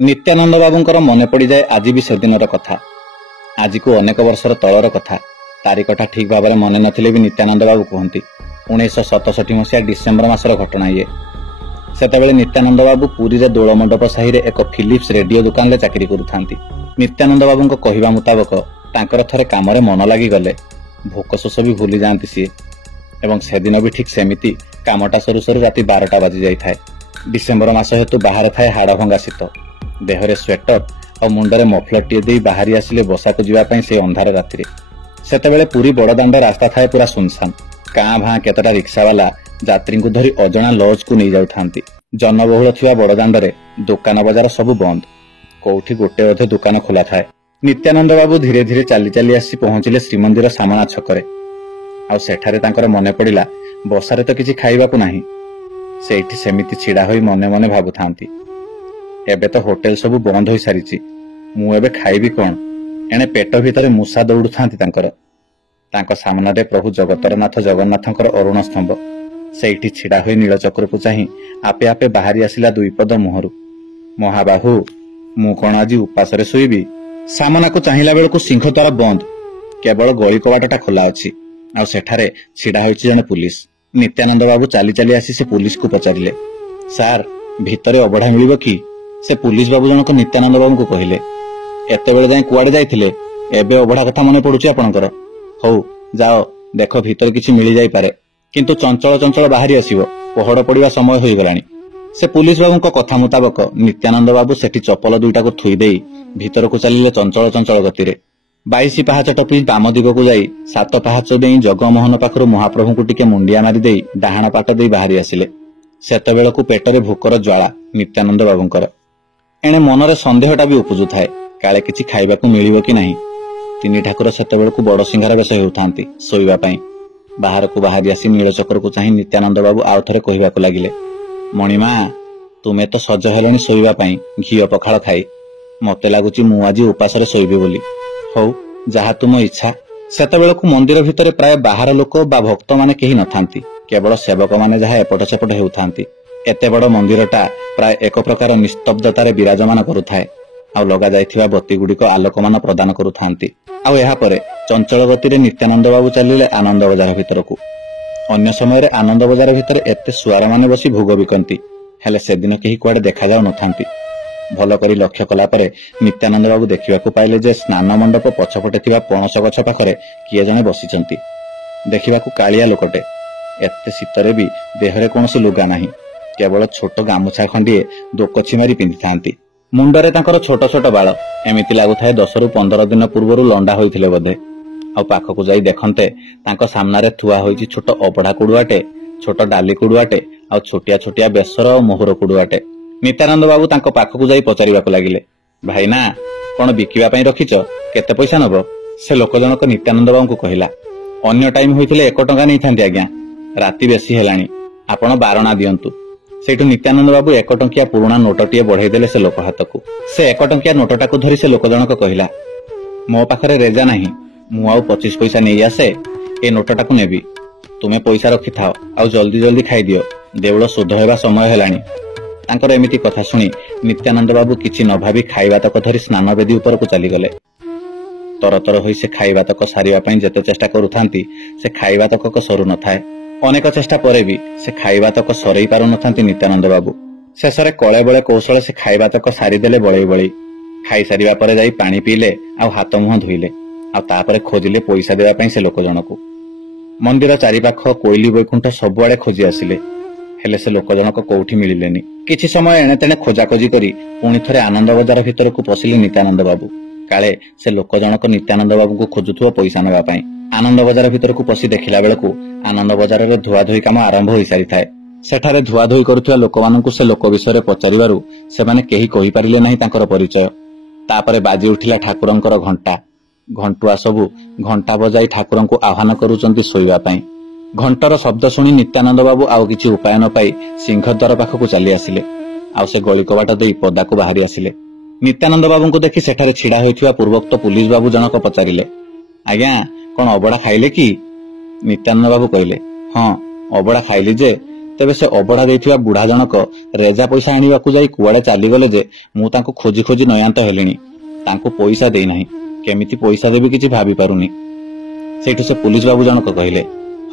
नित्यानंद बाबूंकर मन पड़ जाए आज भी सेदिनर कथा। आज को अनेक वर्षर तलर कथा। तारिखटा ठीक भाव में मन नथिले भी नित्यानंद बाबू कहती 1967 मसीहा डिसेम्बर मासर घटना ये। सेतेबेले नित्यानंद बाबू पुरी रे दोल मंडप साहि रे एक फिलिप्स रेडियो दुकान रे चाकरी करुथांती। नित्यानंद बाबूंको कहिबा मुताबक तांकर थरे काम रे मन लागि गले भोक शोष भी भूली जाती सी एवं सेदिन भी ठीक सेमिति कामटा सरू सरू राति 12टा बाजी जाई थाए। डिसेम्बर मास हेतु बाहर थाए हाड़ भंगा शीत। देहरे स्वेटर और मुंडरे मफलर टीए दे बाहरी आसिले बसा को जीवाई से अंधार राति। सेतेबेले पुरी बड़दाण्ड रास्ता थाए पूरा सुनसान। काँ भाँ केतटा रिक्सावाला यात्री को धरी अजणा लॉज को नहीं जाउथांती। जनबहुल थिबा बड़दाण्डरे दुकान बजार सब बंद। कोठी गोटे अधे दुकान खोला थाए। नित्यानंद बाबू धीरे धीरे चली चली आसी पहुंचिले श्रीमंदिर सामना छकरे। आउ सेठारे तांकर मने पड़िला बसारे तो किछि खाइबाकू नाही। सेठी सेमिति छिड़ा होई मने मने भाबुथांती एबे तो होटेल सब बंद हो सारी मु एबे खाइबी कौन। एणे पेट भितर मूषा दौड़ुथांती तांको सामना रे प्रभु जगतरनाथ जगन्नाथंकर अरुण स्तंभ। सेठी छिड़ा होई नीलचक्र को चाही आपे आपे बाहरी आसिला दुईपद मुहरु। महाबाहु मु कौन आज उपास रे सोईबी। सामना को चाहिला बेलकु सिंह द्वार बंद। केवल गली कबाटटा खोला अछि। आ सेठारे छिड़ा होइछि जने पुलिस। नित्यानंद बाबू चली चली आसी से पुलिस को पचारिले सार भितरे अबढ़ा मिलिबो कि। से पुलिस बाबू जनक नित्यानंद बाबू को कहले एते बेले जाय कुआडे जाइथिले एबे अबढ़ा कथा मने पडुछि आपनकर। हौ जाओ देख भीतर किछि मिली जाई पारे किंतु चंचल चंचल बाहरी आसीबो पहड़ पड़िबा समय होई गलानी। से पुलिस बाबू को कथा मुताबक नित्यानंद बाबू सेठी चपल दुईटा को थुई देई भीतर को चलिले चंचल चंचल गति रे। 22 पाहाच टपी बाम दिग को जाई 7 पाहाच देई जगमोहन पाखरु महाप्रभु को टिके मुंडिया मारी देई डाहाण पाट देई बाहरी आसिले। सेतेबेलकु पेटरे भूकर ज्वाला नित्यानंद बाबूंकर। एणे मनरे संदेहटा भी उपजु थाए काले किछि खाइबाकू मिलिबो कि नाही। तिनी ठाकुर सेतेबेलकु बड़ सिंहार बेस हेउथांती सोइबा पई। बाहर को बाहरी आसी नीलचक्र को चाही नित्यानंद बाबू आउ थरे कहिबाकू लागिले मणिमा तुमे तो सज हेलणी सोइबा पई घियो पखाळ खाई मते लागुची मु आज उपास रे सोइबी बोली। हौ जहा तुम इच्छा। सेतेबेलकु मंदिर भितरे प्राय बाहर लोक बा भक्त माने केही नथांती। केवल सेवक माने जहा एपट सेपट हेउथांती। एते बड़ मंदिरटा प्राय एक प्रकार निस्तब्धतार विराजमान करुथाए। आ लगा जाइथिबा बत्ती गुड़िक आलोकमान प्रदान करुथांती। आ एहा परे चंचल गति रे नित्यानंद बाबू चलिले आनंद बजार भितरकू। अन्य समय रे आनंद बजार भितर एते सुआर माने बसी भोग बिकंती हेले सेदिन केही कुआडे देखा जाउ नथांती। भल करी लक्ष्य कला परे नित्यानंद बाबू देखिबाकू पाइले जे स्नान मंडप पछपटे थिबा पणस गछ पाखरे किए जने बसिचंती। देखिबाकू कालिया लोकटे। एते शीतरे भी देहरे कोनोसी लुगा नाही। केवल छोट गामुछा खंडिए दोकछि मारी पिंधि थांती। मुंडरे तांकर छोट छोट बाळ एमिति लागुथाय 10 रु 15 दिन पूर्वरु लंडा होइथिले बोधे। आ पाखकु जाई देखन्ते तांको सामना रे थुआ होइछि छोट अबढा कुडुआटे छोट डाली कुडुआटे आ छोटिया छोटिया बेसर और मोहर कुडुआटे। नित्यानंद बाबू तांको पाखकु जाई पचारिबाकू लागिले भाईना कोन बिकिबा पई रखिछ केते पैसा नबो। से लोक जनक नित्यानंद बाबू को कहिला अन्य टाइम होइथिले 1 टंका नै थांती आज्ञा राति बेसी हेलाणी आपण 12 दियंतु। सेठु नित्यानंद बाबू 1 टंकिया पुराना नोटटीए बढ़ाई देले से लोक हाथकू। से 1 टंकिया नोटटा को धरी से लोक जनक कहिला मो पाखरे रेजा नाही मु आउ 25 पैसा नै आसे ए नोटटा को नेबी तुमे पैसा रखि थाओ आ जल्दी जल्दी खाई दियो देवळ सुध हेबा समय हेलाणी। तांकर एमिति कथा सुनी नित्यानंद बाबू किछि न भाबी खाइबा तक धरी स्नान वेदी ऊपर को चली गले। तरतर होई से खाइबा तक सारिबा पई जते चेष्टा करुथांती से खाइबा तक सरू न थाए। अनेक चेष्टा परे भी से खाइबा तक सरई पारु नथांती नित्यानंद बाबू। शेषरे कळे बळे कौशल से खाइबा तक सारी देले बळई बळई। खाई सारिबा परे जाई पानी पीले आ हाथ मुह धोइले आ तापरे खोजिले पैसा देबा पई से लोक जनकू। मंदिर चारिपाख कोइली बैकुंठ सबुआडे खोजी आसिले हेले से लोक जनक कोउठी मिलिलेनी। किछि समय एणे तेणे खोजाखोजी करी पुणी थरे आनंद बजार भितर को पसिले नित्यानंद बाबू। काले से लोक जनक नित्यानंद बाबू को खोजुथुवा पैसा नेबा पई। आनंद बजार भितर को पसी देखिला बेलकू आनंद बजार रे धुआ धोई काम आरंभ होई सारी थाए। सेठारे धुआ धोई करुथुवा लोकमानंकु से लोक विषय पचारिबारु सेमाने केही कहि पारिले नाही तांकर परिचय। तापरे बाजी उठिला ठाकुरंकर घंटा। घंटुआ सबु घंटा बजाई ठाकुरंकु आह्वान करूचंती सोइबा पई। घंटर शब्द शुणी नित्यानंद बाबू आउ किछि उपाय न पाई सिंहद्वार पाखकु चली आसिले। आउ से गली कबाट देई पदाकु बाहरी आसिले। नित्यानंद बाबूंकु देखि सेठारे छिड़ा होइथिबा पूर्वोक्त पुलिस बाबू जनक पचारिले आज्ञा कोन अबड़ा खाइले कि। नित्यानंद बाबू कहले हाँ अबड़ा खाइली जे ତେବେ ସେ ଅବଢା ଦେଇଥିବା ବୁଢା ଜଣକ ରେଜା ପଇସା ଆଣିବାକୁ ଯାଇ କୁଆଡେ ଚାଲିଗଲେ ଯେ ମୁଁ ତାଙ୍କୁ ଖୋଜି ଖୋଜି ନୟାନ୍ତ ହେଲିଣି। ତାଙ୍କୁ ପଇସା ଦେଇନାହିଁ, କେମିତି ପଇସା ଦେବି କିଛି ଭାବି ପାରୁନି। ସେଇଠୁ ସେ ପୁଲିସ ବାବୁ ଜଣକ କହିଲେ,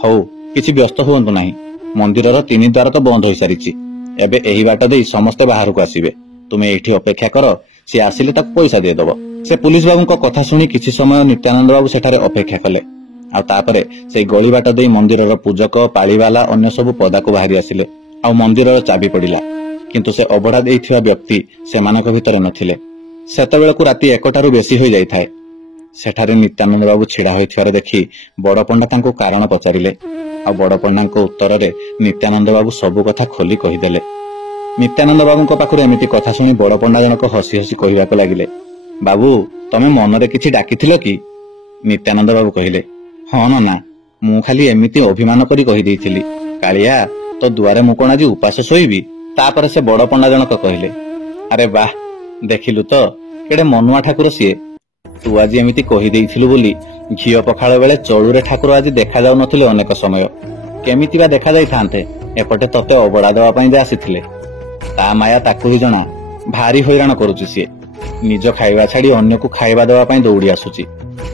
ହଉ କିଛି ବ୍ୟସ୍ତ ହୁଅନ୍ତୁ ନାହିଁ, ମନ୍ଦିରର 3 ଦ୍ୱାର ତ ବନ୍ଦ ହୋଇସାରିଛି, ଏବେ ଏହି ବାଟ ଦେଇ ସମସ୍ତେ ବାହାରକୁ ଆସିବେ, ତୁମେ ଏଇଠି ଅପେକ୍ଷା କର, ସିଏ ଆସିଲେ ତାକୁ ପଇସା ଦେଇଦବ। ସେ ପୁଲିସ ବାବୁଙ୍କ କଥା ଶୁଣି କିଛି ସମୟ ନିତ୍ୟାନନ୍ଦ ବାବୁ ସେଠାରେ ଅପେକ୍ଷା କଲେ। ଆଉ ତାପରେ ସେଇ ଗଳି ବାଟ ଦେଇ ମନ୍ଦିରର ପୂଜକ, ପାଳିବାଲା, ଅନ୍ୟ ସବୁ ପଦାକୁ ବାହାରି ଆସିଲେ। ଆଉ ମନ୍ଦିରର ଚାବି ପଡିଲା, କିନ୍ତୁ ସେ ଅବଢା ଦେଇଥିବା ବ୍ୟକ୍ତି ସେମାନଙ୍କ ଭିତରେ ନଥିଲେ। ସେତେବେଳକୁ ରାତି 1ଟାରୁ ବେଶୀ ହୋଇଯାଇଥାଏ। ସେଠାରେ ନିତ୍ୟାନନ୍ଦ ବାବୁ ଛିଡା ହୋଇଥିବାର ଦେଖି ବଡ ପଣ୍ଡା ତାଙ୍କୁ କାରଣ ପଚାରିଲେ। ଆଉ ବଡ ପଣ୍ଡାଙ୍କ ଉତ୍ତରରେ ନିତ୍ୟାନନ୍ଦ ବାବୁ ସବୁ କଥା ଖୋଲି କହିଦେଲେ। ନିତ୍ୟାନନ୍ଦ ବାବୁଙ୍କ ପାଖରୁ ଏମିତି କଥା ଶୁଣି ବଡ ପଣ୍ଡା ଜଣକ ହସି ହସି କହିବାକୁ ଲାଗିଲେ, ବାବୁ ତମେ ମନରେ କିଛି ଡାକିଥିଲ କି? ନିତ୍ୟାନନ୍ଦ ବାବୁ କହିଲେ, ହଁ ନନା, ମୁଁ ଖାଲି ଏମିତି ଅଭିମାନ କରି କହିଦେଇଥିଲି, କାଳିଆ ତୋ ଦୁଆରେ ମୁଁ କଣ ଆଜି ଉପାସ ଶୋଇବି? ତାପରେ ସେ ବଡ ପଣ୍ଡା ଜଣକ କହିଲେ, ଆରେ ବାଃ, ଦେଖିଲୁ ତ କେଡେ ମନୁଆ ଠାକୁର ସିଏ। ତୁ ଆଜି ଏମିତି କହିଦେଇଥିଲୁ ବୋଲି ଘିଅ ପଖାଳ ବେଳେ ଚଳୁରେ ଠାକୁର ଆଜି ଦେଖାଯାଉନଥିଲେ ଅନେକ ସମୟ। କେମିତି ବା ଦେଖାଯାଇଥାନ୍ତେ, ଏପଟେ ତତେ ଅବଢା ଦେବା ପାଇଁ ଯେ ଆସିଥିଲେ। ତା ମାୟା ତାକୁ ହିଁ ଜଣା, ଭାରି ହଇରାଣ କରୁଛି ସିଏ। ନିଜ ଖାଇବା ଛାଡି ଅନ୍ୟକୁ ଖାଇବା ଦେବା ପାଇଁ ଦୌଡି ଆସୁଛି।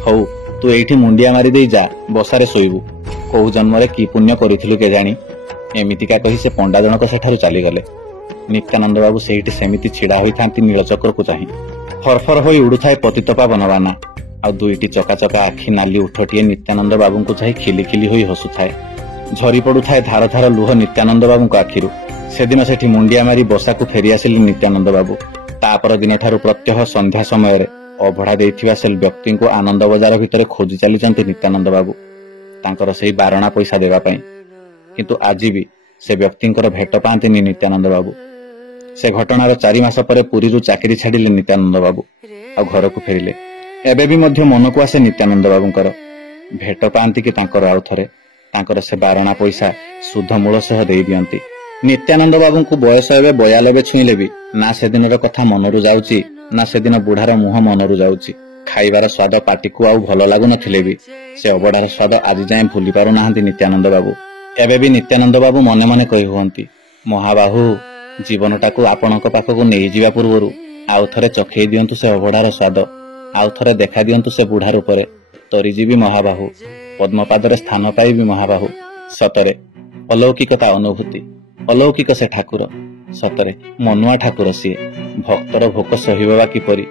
ହଉ ତୁ ଏଇଠି ମୁଣ୍ଡିଆ ମାରି ଦେଇ ଯା, ବସାରେ ଶୋଇବୁ, କୋଉ ଜନ୍ମରେ କି ପୁଣ୍ୟ କରିଥିଲୁ କେଜାଣି। ଏମିତିକା କହି ସେ ପଣ୍ଡା ଜଣକ ସେଠାରୁ ଚାଲିଗଲେ। ନିତ୍ୟାନନ୍ଦ ବାବୁ ସେଇଠି ସେମିତି ଛିଡା ହୋଇଥାନ୍ତି ନୀଳଚକ୍ରକୁ ଚାହିଁ। ଫରଫର ହୋଇ ଉଡୁଥାଏ ପତିତପାବନ ବାନା, ଆଉ 2ଟି ଚକାଚକା ଆଖି ନାଲି ଉଠଟିଏ ନିତ୍ୟାନନ୍ଦ ବାବୁଙ୍କୁ ଚାହିଁ ଖିଲି ଖିଲି ହୋଇ ହସୁଥାଏ। ଝରି ପଡୁଥାଏ ଧାର ଧାର ଲୁହ ନିତ୍ୟାନନ୍ଦ ବାବୁଙ୍କ ଆଖିରୁ। ସେଦିନ ସେଠି ମୁଣ୍ଡିଆ ମାରି ବସାକୁ ଫେରିଆସିଲେ ନିତ୍ୟାନନ୍ଦ ବାବୁ। ତାପର ଦିନଠାରୁ ପ୍ରତ୍ୟହ ସନ୍ଧ୍ୟା ସମୟରେ ଅବଢା ଦେଇଥିବା ସେ ବ୍ୟକ୍ତିଙ୍କୁ ଆନନ୍ଦ ବଜାର ଭିତରେ ଖୋଜି ଚାଲିଛନ୍ତି ନିତ୍ୟାନନ୍ଦ ବାବୁ, ତାଙ୍କର ସେଇ ବାରଣା ପଇସା ଦେବା ପାଇଁ। କିନ୍ତୁ ଆଜି ବି ସେ ବ୍ୟକ୍ତିଙ୍କର ଭେଟ ପାଆନ୍ତିନି ନିତ୍ୟାନନ୍ଦ ବାବୁ। ସେ ଘଟଣାର 4 ମାସ ପରେ ପୁରୀରୁ ଚାକିରି ଛାଡିଲେ ନିତ୍ୟାନନ୍ଦ ବାବୁ, ଆଉ ଘରକୁ ଫେରିଲେ। ଏବେ ବି ମଧ୍ୟ ମନକୁ ଆସେ ନିତ୍ୟାନନ୍ଦ ବାବୁଙ୍କର, ଭେଟ ପାଆନ୍ତି କି ତାଙ୍କର ଆଉ ଥରେ। ତାଙ୍କର ସେ ବାରଣା ପଇସା ସୁଧ ମୂଳ ସହ ଦେଇ ଦିଅନ୍ତି। ନିତ୍ୟାନନ୍ଦ ବାବୁଙ୍କୁ ବୟସ ଏବେ 92 ଛୁଇଁଲେ ବି ନା ସେଦିନର କଥା ମନରୁ ଯାଉଛି, ନା ସେଦିନ ବୁଢାର ମୁହଁ ମନରୁ ଯାଉଛି। ଖାଇବାର ସ୍ୱାଦ ପାଟିକୁ ଆଉ ଭଲ ଲାଗୁନଥିଲେ ବି ସେ ଅବଢାର ସ୍ୱାଦ ଆଜି ଯାଏଁ ଭୁଲି ପାରୁନାହାନ୍ତି ନିତ୍ୟାନନ୍ଦ ବାବୁ। ଏବେ ବି ନିତ୍ୟାନନ୍ଦ ବାବୁ ମନେ ମନେ କହି ହୁଅନ୍ତି, ମହାବାହୁ, ଜୀବନଟାକୁ ଆପଣଙ୍କ ପାଖକୁ ନେଇଯିବା ପୂର୍ବରୁ ଆଉ ଥରେ ଚଖେଇ ଦିଅନ୍ତୁ ସେ ଅବଢାର ସ୍ୱାଦ, ଆଉ ଥରେ ଦେଖା ଦିଅନ୍ତୁ ସେ ବୁଢା ରୂପରେ, ତରିଯିବି ମହାବାହୁ, ପଦ୍ମପାଦରେ ସ୍ଥାନ ପାଇବି ମହାବାହୁ। ସତରେ ଅଲୌକିକତା ଅନୁଭୂତି, ଅଲୌକିକ ସେ ଠାକୁର, ସତରେ ମନୁଆ ଠାକୁର ସିଏ। ଭକ୍ତର ଭୋକ ସହିବ ବା କିପରି,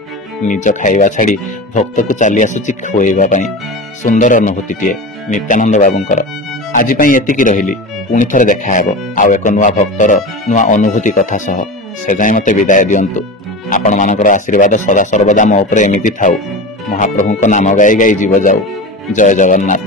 ନିଜ ଖାଇବା ଛାଡି ଭକ୍ତକୁ ଚାଲି ଆସୁଛି ଖୁଆଇବା ପାଇଁ। ସୁନ୍ଦର ଅନୁଭୂତିଟିଏ ନିତ୍ୟାନନ୍ଦ ବାବୁଙ୍କର। ଆଜି ପାଇଁ ଏତିକି ରହିଲି, ପୁଣି ଥରେ ଦେଖାହେବ ଆଉ ଏକ ନୂଆ ଭକ୍ତର ନୂଆ ଅନୁଭୂତି କଥା ସହ। ସେଯାଏଁ ମତେ ବିଦାୟ ଦିଅନ୍ତୁ। ଆପଣମାନଙ୍କର ଆଶୀର୍ବାଦ ସଦା ସର୍ବଦା ମୋ ଉପରେ ଏମିତି ଥାଉ। ମହାପ୍ରଭୁଙ୍କ ନାମ ଗାଇ ଗାଇ ଜୀବ ଯାଉ। ଜୟ ଜଗନ୍ନାଥ।